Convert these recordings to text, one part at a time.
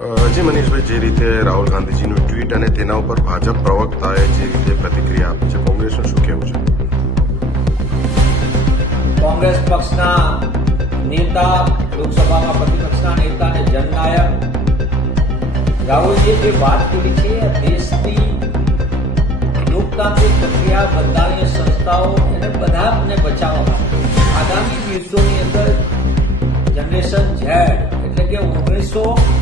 જી મનીષભાઈ, જે રીતે રાહુલ ગાંધીજીનું ટ્વીટ અને તેના ઉપર ભાજપ પ્રવક્તાએ જે રીતે પ્રતિક્રિયા આપી છે, કોંગ્રેસનું શું કહેવું છે? કોંગ્રેસ પક્ષના નેતા, લોકસભામાં પ્રતિપક્ષના નેતા અને જનનાયક રાહુલજીએ જે વાત કરી છે, દેશની લોકતાંત્રિક પ્રક્રિયા, બંધારણીય સંસ્થાઓ એને બધાને બચાવવા માટે આગામી દિવસોની અંદર જનરેશન ઝેડ એટલે કે 1996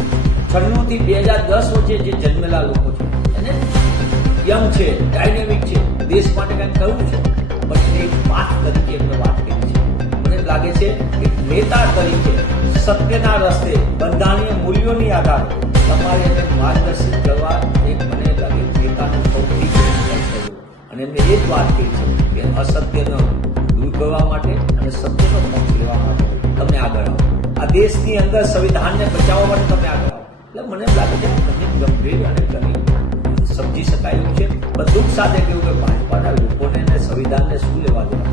થી 2010 વચ્ચે જે જન્મેલા લોકો છે એને યંગ છે, ડાયનેમિક છે, દેશ માટે કંઈક કરવું છે, પણ એને એક પાઠ તરીકે એમને વાત કરી છે. મને લાગે છે એક નેતા તરીકે સત્યના રસ્તે, બંધારણીય મૂલ્યોની આધારે તમારે એને માર્ગદર્શિત કરવા એક મને લાગે નેતાનું સૌથી અને એમને એ જ વાત કરી છે કે અસત્યનો દૂર કરવા માટે અને સત્યનો પક્ષ લેવા માટે તમે આગળ આવો. આ દેશની અંદર સંવિધાનને બચાવવા માટે તમે આગળ આવો. એટલે મને એમ લાગે છે ઘણી ગંભીર અને ઘણી સમજી શકાય એવું છે. બધું સાથે કેવું કે ભાજપાના લોકોને અને સંવિધાનને શું લેવા દેવા,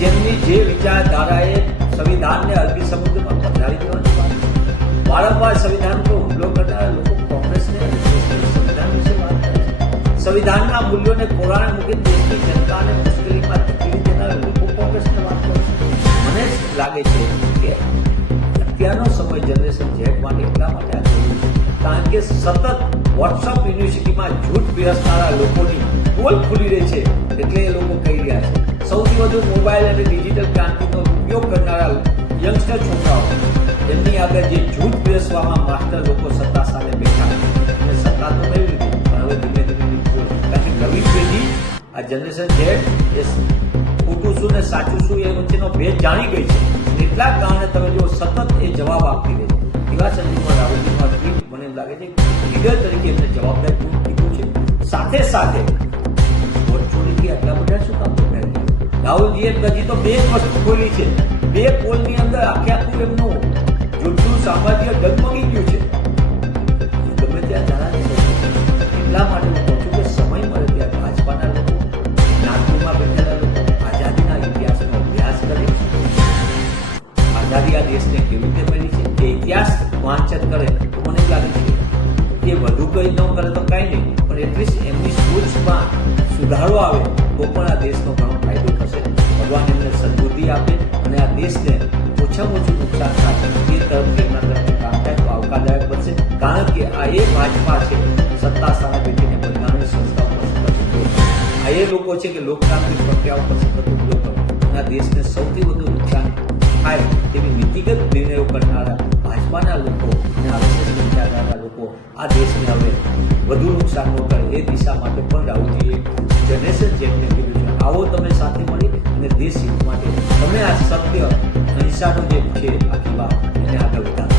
જેમની જે વિચારધારાએ સંવિધાનને અરબી સમુદ્રમાં પધરાવી દેવાની વાત, વારંવાર સંવિધાન પર હુમલો કરનારા લોકો કોંગ્રેસને સંવિધાન વિશે વાત કરે છે. સંવિધાનના મૂલ્યોને કોરાણે મૂકી દેશની જનતાને મુશ્કેલીમાં ધકેલી દેનારા લોકો કોંગ્રેસને વાત કરે છે. મને જ લાગે છે કે અત્યારનો સમય જનરેશન ઝેડ માટે એટલા માટે આ જરૂરી છે કારણ કે સતત વોટ્સઅપ યુનિવર્સિટીમાં જૂઠ પીરસનારા લોકોની પોલ ખુલી રહી છે. એટલે એ લોકો કહી રહ્યા છે સૌથી વધુ મોબાઈલ અને ડિજિટલ ક્રાંતિનો ઉપયોગ કરનારા યંગસ્ટર છોકરાઓ એમની આગળ જે જૂઠ પીરસવામાં માસ્ટર લોકો સત્તા સામે બેઠા અને સત્તા તો મેળવી લીધી, પણ હવે ધીમે ધીમે કારણ કે નવી પેઢી આ જનરેશન ઝેડ એ ખોટું શું ને સાચું શું એ વચ્ચેનો ભેદ જાણી ગઈ છે. એટલા કારણે તમે જો સતત એ જવાબ આપતી રહે છે. એવા સંજોગોમાં રાહુલજીનો ટ્વીટ મને એમ લાગે છે લીડર તરીકે એમને જવાબદારી કીધું છે. સાથે સાથે વોટ ચોરીથી આટલા બધા શું કામ પકડાય? રાહુલજીએ હજી તો 2 વસ્તુ ખોલી છે. 2 પોલની અંદર આખું એમનું જૂઠું સામ્રાજ્ય ડગમગી ગયું છે. ગમે ત્યાં જાણે એટલા માટે હું કહું છું કે સમય મળે ત્યાં ભાજપાના લોકો, નાગપુરમાં બેઠેલા લોકો આઝાદીના ઇતિહાસનો અભ્યાસ કરે, આઝાદી આ દેશને કેવી રીતે મળી છે એ ઇતિહાસ વાંચન કરે તો મને લાગે છે કે વધુ કંઈ ન કરે તો કાંઈ નહીં, પણ એટલીસ્ટ એમની સોચમાં સુધારો આવે તો પણ આ દેશનો ઘણો ફાયદો થશે. ભગવાન એમને સદબુદ્ધિ આપે અને આ દેશને ઓછામાં ઓછું નુકસાન થાય એ તરફ એમના તરફથી કામ થાય તો આવકારદાયક બનશે. કારણ કે આ એ ભાજપા છે સત્તા સામે બેઠીને બંધારણીય સંસ્થાઓ પર સતત આ એ લોકો છે કે લોકતાંત્રિક પ્રક્રિયાઓ પર સતત ઉપયોગ કરે અને આ દેશને સૌથી વધુ નુકસાન થાય તેવી નીતિગત નિર્ણયો કરનારા ભાજપાના લોકો અને આરએસએસ વિચારધારાના લોકો આ દેશને હવે વધુ નુકસાન ન કરે એ દિશા માટે પણ રાહુલજીએ જનરેશન જેમને કીધું છે આવો તમે સાથે મળી અને દેશ હિત માટે તમે આ સત્ય અહિંસાનો જે છે આખી વાત એને આગળ વધારો.